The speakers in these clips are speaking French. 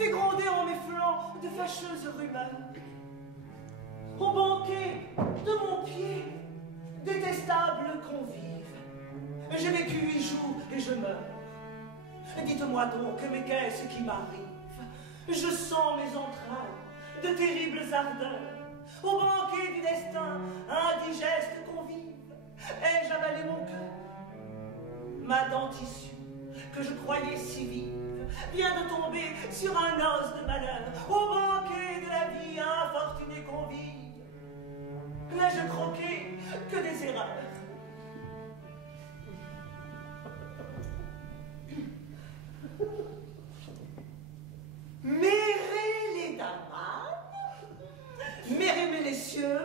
fait gronder en mes flancs de fâcheuses rumeurs. Au banquet de mon pied, détestable convive, j'ai vécu 8 jours et je meurs. Dites-moi donc, mais qu'est-ce qui m'arrive? Je sens mes entrailles de terribles ardeurs. Au banquet du destin, indigeste convive, ai-je avalé mon cœur? Ma dentition, que je croyais si vive, vient de tomber sur un os de malheur. Au banquet de la vie, infortuné convive, n'ai-je croqué que des erreurs? Mérez les dames, mérez mes cieux,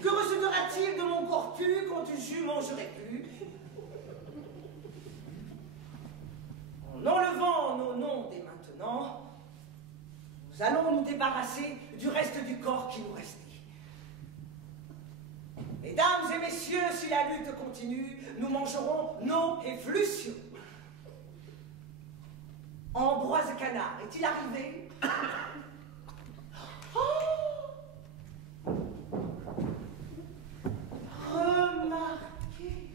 que recevra-t-il de mon corpu quand tu jus mangerais plus? En enlevant nos noms dès maintenant, nous allons nous débarrasser du reste du corps qui nous restait. Mesdames et messieurs, si la lutte continue, nous mangerons nos effluxions. Ambroise Canard, est-il arrivé? Oh! Remarquez,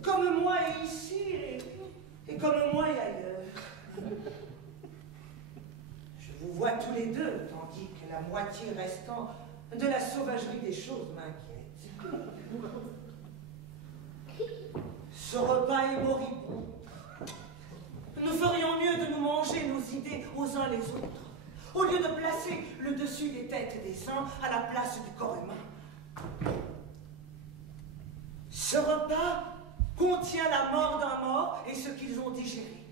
comme moi ici et comme moi et ailleurs. Je vous vois tous les deux, tandis que la moitié restant de la sauvagerie des choses m'inquiète. Ce repas est moribond. Nous ferions mieux de nous manger nos idées aux uns les autres, au lieu de placer le dessus des têtes des uns à la place du corps humain. Ce repas contient la mort d'un mort et ce qu'ils ont digéré.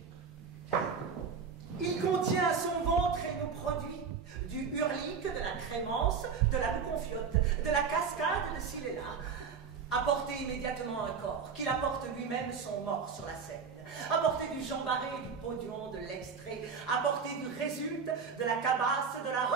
Il contient à son ventre et nos produits, du hurlique, de la crémence, de la confiote, de la cascade de Siléna. Apportez immédiatement un corps, qu'il apporte lui-même son mort sur la scène. Apportez du jambaré, du podion, de l'extrait. Apportez du résulte, de la cabasse, de la...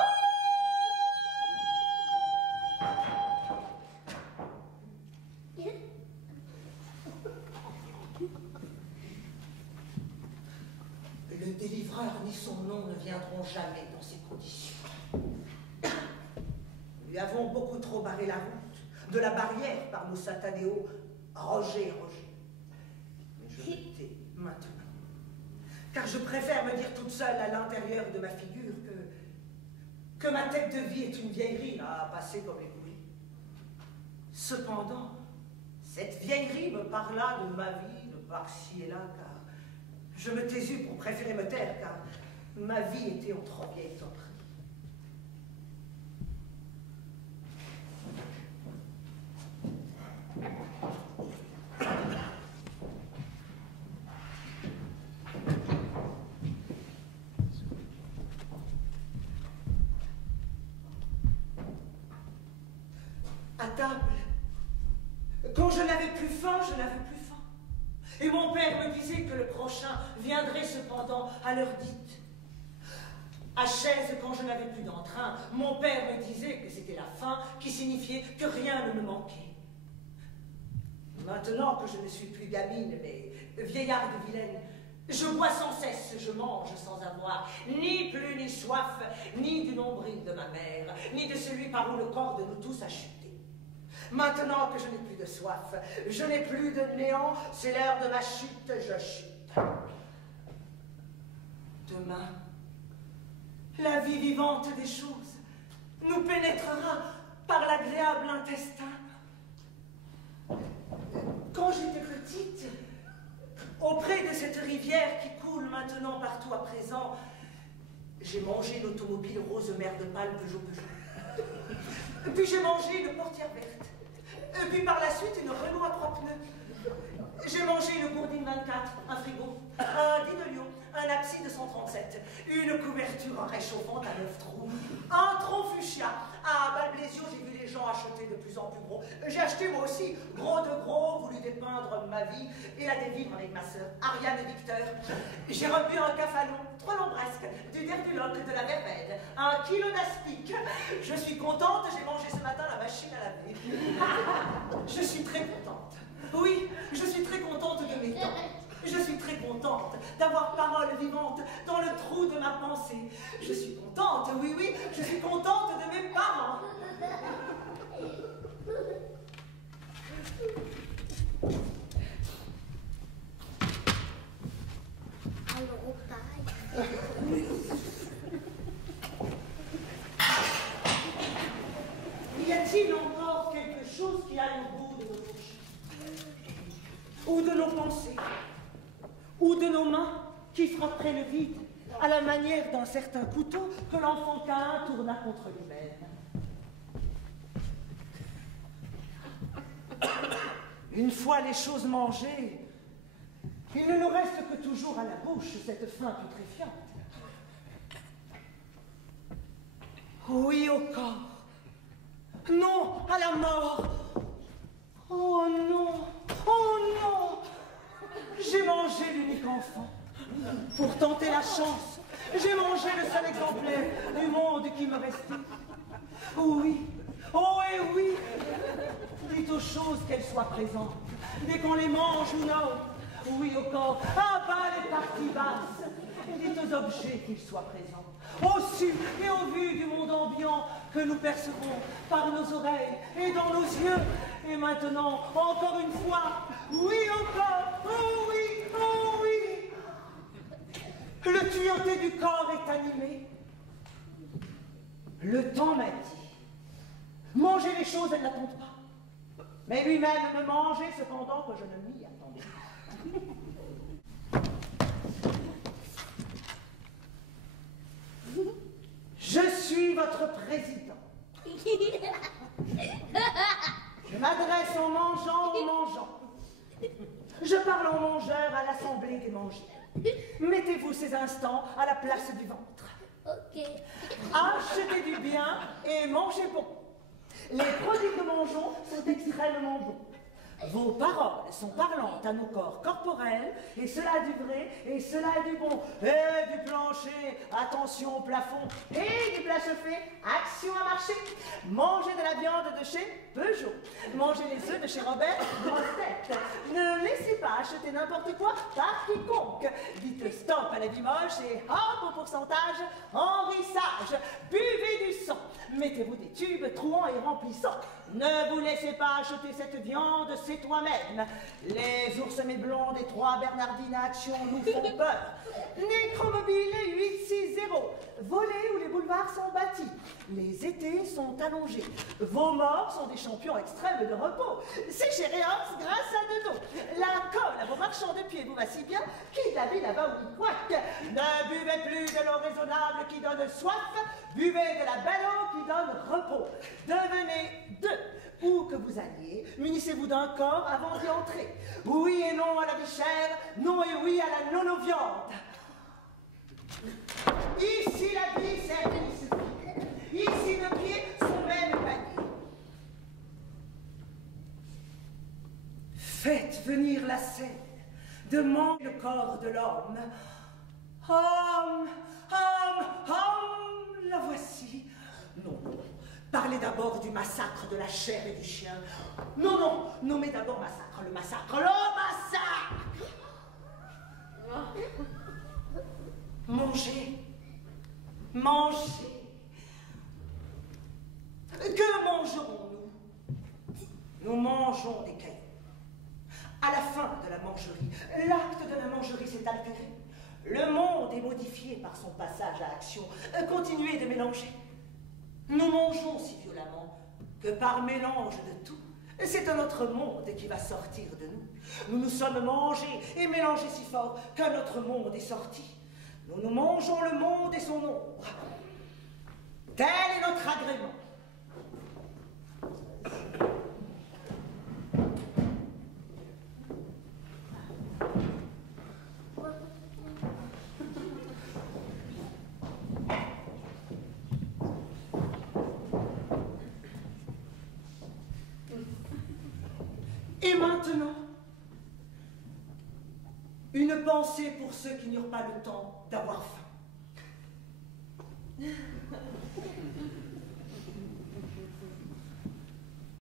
Le délivreur ni son nom ne viendront jamais dans ces conditions. Nous lui avons beaucoup trop barré la route, de la barrière par nos satanéos, Roger. Mais je le tais maintenant, car je préfère me dire toute seule à l'intérieur de ma figure que ma tête de vie est une vieillerie à passer comme éblouie. Cependant, cette vieillerie me parla de ma vie, de par-ci et là, car je me taisus pour préférer me taire, car ma vie était en trop vieille tendrerie. À table, quand je n'avais plus faim, je n'avais plus faim. Et mon père me disait que le prochain viendrait cependant à l'heure dite. À chaise, quand je n'avais plus d'entrain, mon père me disait que c'était la faim qui signifiait que rien ne me manquait. Maintenant que je ne suis plus gamine, mais vieillarde vilaine, je bois sans cesse, je mange sans avoir ni plus ni soif, ni du nombril de ma mère, ni de celui par où le corps de nous tous a chuté. Maintenant que je n'ai plus de soif, je n'ai plus de néant, c'est l'heure de ma chute, je chute. Demain, la vie vivante des choses nous pénétrera par l'agréable intestin. Quand j'étais petite, auprès de cette rivière qui coule maintenant partout à présent, j'ai mangé l'automobile rose mer de Pâle Peugeot. Puis j'ai mangé une portière verte. Et puis par la suite, une Renault à 3 pneus. J'ai mangé une gourdine 24, un frigo, un dit de Lyon, un abside 137, une couverture réchauffante à 9 trous, un tronc fuchsia. À Balblésio, j'ai vu les gens acheter de plus en plus gros. J'ai acheté moi aussi, gros de gros, voulu dépeindre ma vie et la dévivre avec ma sœur, Ariane et Victor. J'ai rebu un cafalon, 3 lambresques, du derduloc, de la verveine, 1 kilo d'aspic. Je suis contente, j'ai mangé ce matin la machine à laver. Je suis très contente. Oui, je suis très contente de mes dents. Je suis très contente d'avoir parole vivante dans le trou de ma pensée. Je suis contente, oui, oui, je suis contente de mes parents. Alors, paille. Y a-t-il encore quelque chose qui aille au bout de nos bouches, ou de nos pensées, ou de nos mains qui frapperaient le vide, à la manière d'un certain couteau que l'enfant Caïn tourna contre lui-même? Une fois les choses mangées, il ne nous reste que toujours à la bouche cette faim putréfiante. Oui au corps, non à la mort. Oh non, oh non. J'ai mangé l'unique enfant. Pour tenter la chance, j'ai mangé le seul exemplaire du monde qui me restait. Oui, oh et oui. Dites aux choses qu'elles soient présentes, dès qu'on les mange ou non. Oui au corps, à bas les parties basses. Dites aux objets qu'ils soient présents, au su et au vu du monde ambiant que nous percevons par nos oreilles et dans nos yeux. Et maintenant, encore une fois, oui au corps, oh oui, oh oui. Le tuyauté du corps est animé. Le temps m'a dit, manger les choses, elles n'attendent pas. Mais lui-même me mangeait cependant que je ne m'y attendais pas. Je suis votre président. Je m'adresse en mangeant aux mangeants. Je parle en mangeur à l'assemblée des mangés. Mettez-vous ces instants à la place du ventre. Ok. Achetez du bien et mangez bon. Les produits que mangeons sont extrêmement bons. Vos paroles sont parlantes à nos corps corporels, et cela est du vrai, et cela est du bon. Et du plancher, attention au plafond, et du plat chauffé, action à marcher. Mangez de la viande de chez Peugeot, mangez les œufs de chez Robert, grosse tête. Ne laissez pas acheter n'importe quoi par quiconque. Dites stop à la vie moche et hop au pourcentage, enrissage. Buvez du sang, mettez-vous des tubes trouants et remplissants. Ne vous laissez pas acheter cette viande, c'est toi-même. Les ours blondes et 3 Bernardines à action nous font peur. Nécromobile 860. Volés où les boulevards sont bâtis. Les étés sont allongés. Vos morts sont des champions extrêmes de repos. C'est chez Réance grâce à Dedo. La colle à vos marchands de pied vous va si bien qu'il la vie là-bas où il couac. Ne buvez plus de l'eau raisonnable qui donne soif. Buvez de la belle eau qui donne repos. Devenez deux. Où que vous alliez, munissez-vous d'un corps avant d'y entrer. Oui et non à la vie chère, non et oui à la non-viande. Ici la vie, c'est ici nos pieds sont même paniers. Faites venir la scène, demande le corps de l'homme. Homme, homme, homme, la voici. Non, non. Parlez d'abord du massacre de la chair et du chien. Non, non, nommez d'abord massacre, le massacre, le massacre. Mangez, mangez. Que mangerons-nous? Nous mangeons des cailloux. À la fin de la mangerie, l'acte de la mangerie s'est altéré. Le monde est modifié par son passage à action. Continuez de mélanger. Nous mangeons si violemment que par mélange de tout, c'est un autre monde qui va sortir de nous. Nous nous sommes mangés et mélangés si fort qu'un autre monde est sorti. Nous mangeons le monde et son ombre. Tel est notre agrément. Et maintenant, une pensée pour ceux qui n'eurent pas le temps d'avoir faim.